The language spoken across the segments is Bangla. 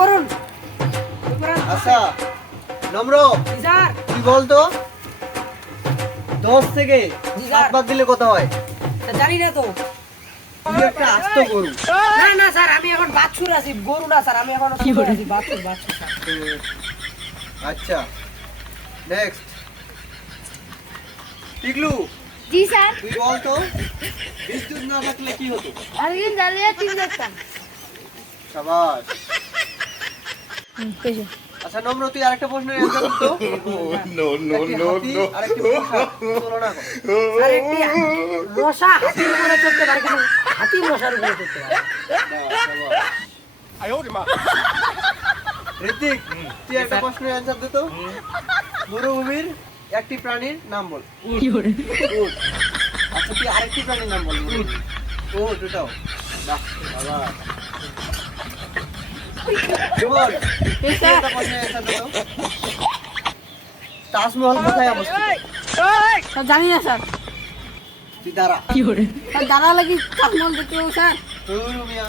করুন। আচ্ছা নম্র জি স্যার। তুই বল তো 10 থেকে জি স্যার। 7 বাদ দিলে কত হয়? জানি না তো। তুই একটা আস্ত গরু। না না স্যার, আমি এখন বাছুর আছি, গরু না স্যার, আমি এখন কি আছি, বাছুর বাছুর স্যার। আচ্ছা নেক্সট টিকলু জি স্যার। তুই বল তো বিদ্যুৎ না থাকলে কি হতো? একদিন জ্বালিয়ে তিন দেখতাম। শাবাশ। আচ্ছা নম্র তুই আরেকটা প্রশ্নের অ্যানসার দিস তো। No, no, no, no. আরেকটি মশা তুলনা কর। স্যার, একটি মশা হাতির উপরে চড়তে পারে, কিন্তু হাতি মশার উপরে চড়তে পারে। ঋতিক তুই একটা প্রশ্নের অ্যানসার দে তো। মরুভূমির একটি প্রাণীর নাম বল। উট। আচ্ছা তুই আরেকটি প্রাণীর নাম বল। উট ওটাও। বাহ বাবা। জীবন তুই একটা প্রশ্নের অ্যানসার দে তো। তাজমহল কোথায় অবস্থিত? স্যার জানি না স্যার। তুই দাঁড়া। স্যার জানা লাগি তাজমহল দেখতে যাবো স্যার। মিয়া।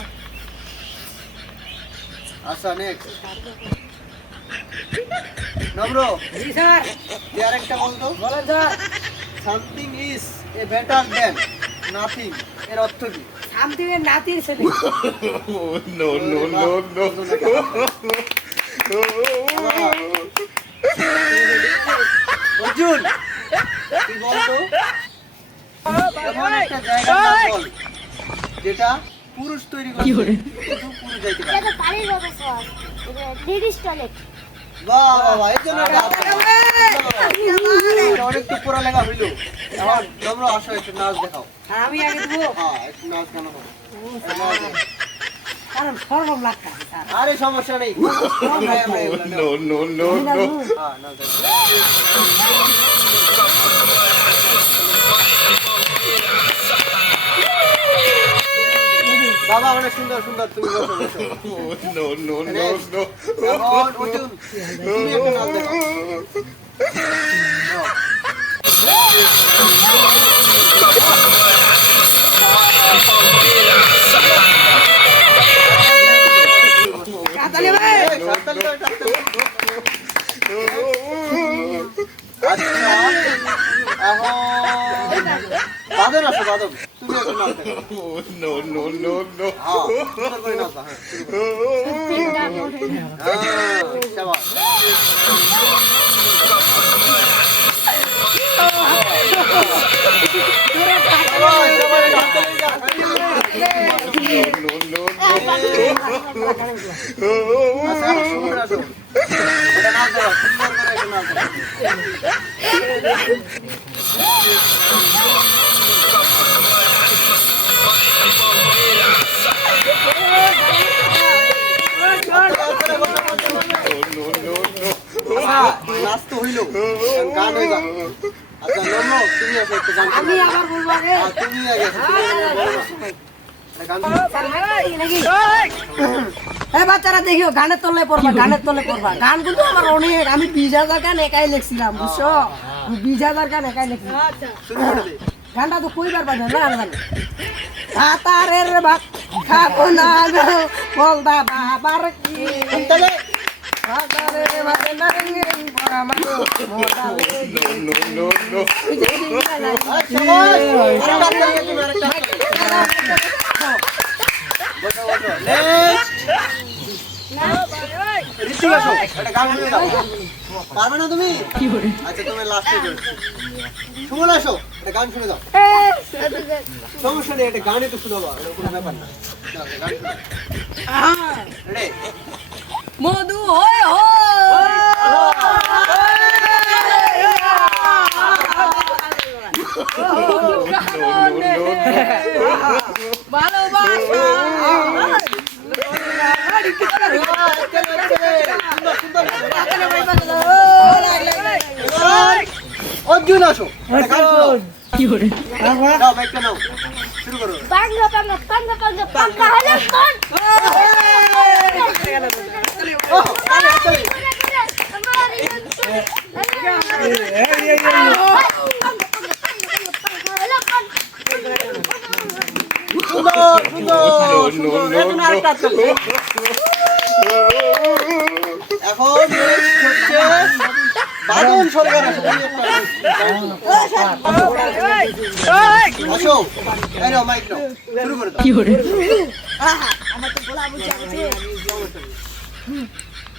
আচ্ছা নেক্সট নম্র জি স্যার। তুই আরেকটা বল তো। বলেন sir. Something is a better than nothing এর অর্থ কি? সামথিংয়ের নাতির ছেলে। No, no, no, no. Arjun তুই বল তো এমন একটা জায়গার নাম বল যেটা পুরুষ তৈরি করে কিন্তু পুরুষ যাইতে পারে। এটা তো পানির মতো স্যার। Ladies toilet. বাহ বাহ বাহ এর জন্য একটা অনেক তো পড়ালেখা হইলো। এখন তোমরা আসো একটু নাচ দেখাও। আর আমি আগে দেবো, হ্যাঁ একটু নাচ গান করো। কারণ সরম লাগছে স্যার। আরে সমস্যা নেই। আমরা এগুলো নেব। No, no, no, no. হ্যাঁ নাচ দেখাও। বাবা অনেক সুন্দর সুন্দর তুমি বসো বসো। No, no, no, no. এখন অর্জুন তুমি একটা নাচ দেখাও। কাতালি ভাই। এই, সাততালি করে টাকতালি। আচ্ছা এখন বাদন আসো বাদন তুমি একটা নাচ দেখাও। No, no, no, no. হ্যাঁ সুন্দর করে নাচা হ্যাঁ শুরু করো। হ্যাঁ শাবাশ। সবাই সবাই হাততালি দাও। No, no, আচ্ছা সুন্দর আসো এটা নাচ দেখাও সুন্দর করে একটা নাচ দেখাও। নাচ তো হইলো গান হয়ে যাবে। আচ্ছা নম তুমি আসো একটা গান আমি আবার বলবো আগে। তুমি আগে আসো, তুমি আগে বলো না। একটা গান শোনাও। স্যার, নাকি? এই বাচ্চারা দেখিও, গানের তলায় পড়বা, গানের তলায় পড়বা। গান কিন্তু আমার অনেক, আমি 20,000 গান একাই লিখছিলাম, বুঝছো? আমি 20,000 গান একাই লিখছি। শুরু করে দে। গানটা তো কইবার পারবে না জানি। ভাতারের ভাত খাবো না গো, বলদা বাবার কি। তাহলে ভাতারের ভাত না রে, বড়া মাগো, মোটা লেগে। no, no, no. এই যে এই যে আচ্ছা বস আরেকটা গান তুমি আরেকটা বসো বসো নেক্সট ঋতু আসো একটা গান শুনে দাও পারবে না তুমি আচ্ছা তুমি লাস্টে যাও সুমন আসো একটা গান শুনে দাও সমস্যা নেই একটা গান একটু শোনাবো এটা কোনো ব্যাপার না দাও, একটা গান শোনাও রেডি মধু হয় ভালোবাসা অর্জুন আসো একটা গান শোনাও কি করে দাও মাইকটা নাও শুরু করো পাঙ্গা পাঙ্গা পাঙ্গা পাঙ্গা পাঙ্গা হলে কোন? ও আরে চল সুন্দর সুন্দর সুন্দর এখন আরেকটা চল এখন হচ্ছে বাদন সরকার আসো এই নাও মাইক নাও শুরু করে দাও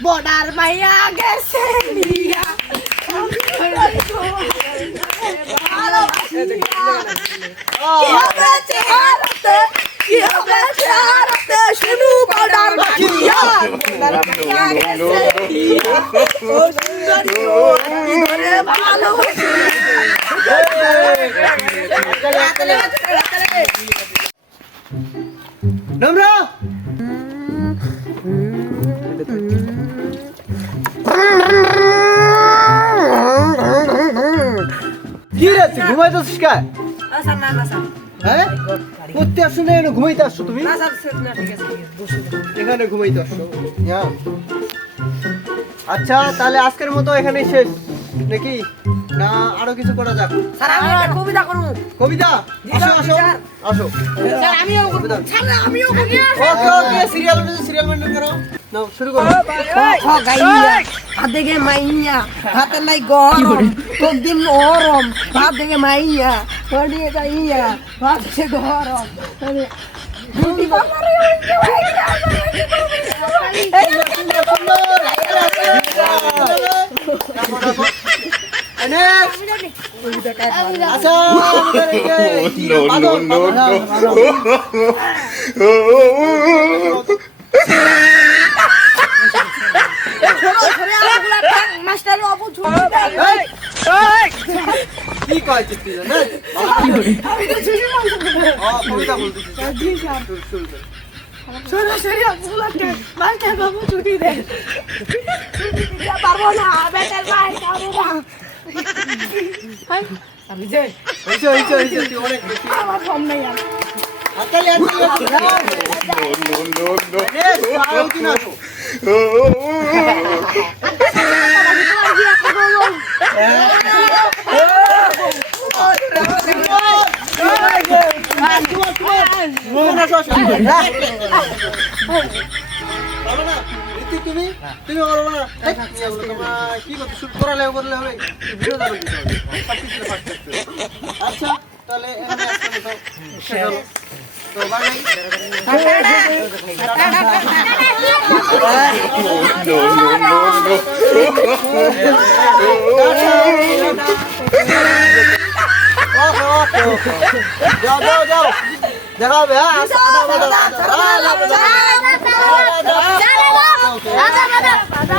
বর্ডার মাইয়া গেছে নিয়া কি হবে চেহারাতে শুনু বর্ডার মাইয়া নম্রা কি রে তুই ঘুমাইতেছিস কা হ্যাঁ করতে আসছো না এনে ঘুমাইতে আসছো তুমি এখানে ঘুমাইতে আসছো হ্যাঁ আচ্ছা তাহলে আজকের মতো এখানেই শেষ নাকি না আরো কিছু করা যাক স্যার আমি একটা কবিতা করব কবিতা আসো আসো আসো স্যার আমিও করব স্যার আমিও করব ওকে ওকে সিরিয়াল মেনটেন করো নাও শুরু করো গাইয়া হাত দেখে মাইয়া হাতে নাই গরম তোর দিন নরম ভাত দেখে মাইয়া পড়িয়ে গাইয়া ভাত দেখে গরম গুটি বাবারে আচ্ছা No, no, no, no. Master বাবু কি কইছিস তুই না কবিতা বলতেছিস শুরু কর সরাসরি আপনাকে মাস্টার বাবু ছুটি দেন পারবো না বেটার ভাই পারবো না আমি যে হইছে তুই অনেক বেশি আমার ফোন নেই আর হাতালি No, no, no, এ পাও কি না আসো তুমি তুমি পারবো না কি করতে শুট করালে করলে হবে ভিডিও যাবে আচ্ছা তাহলে তো বাই no, no, যাও দেখা হবে হ্যাঁ দাদা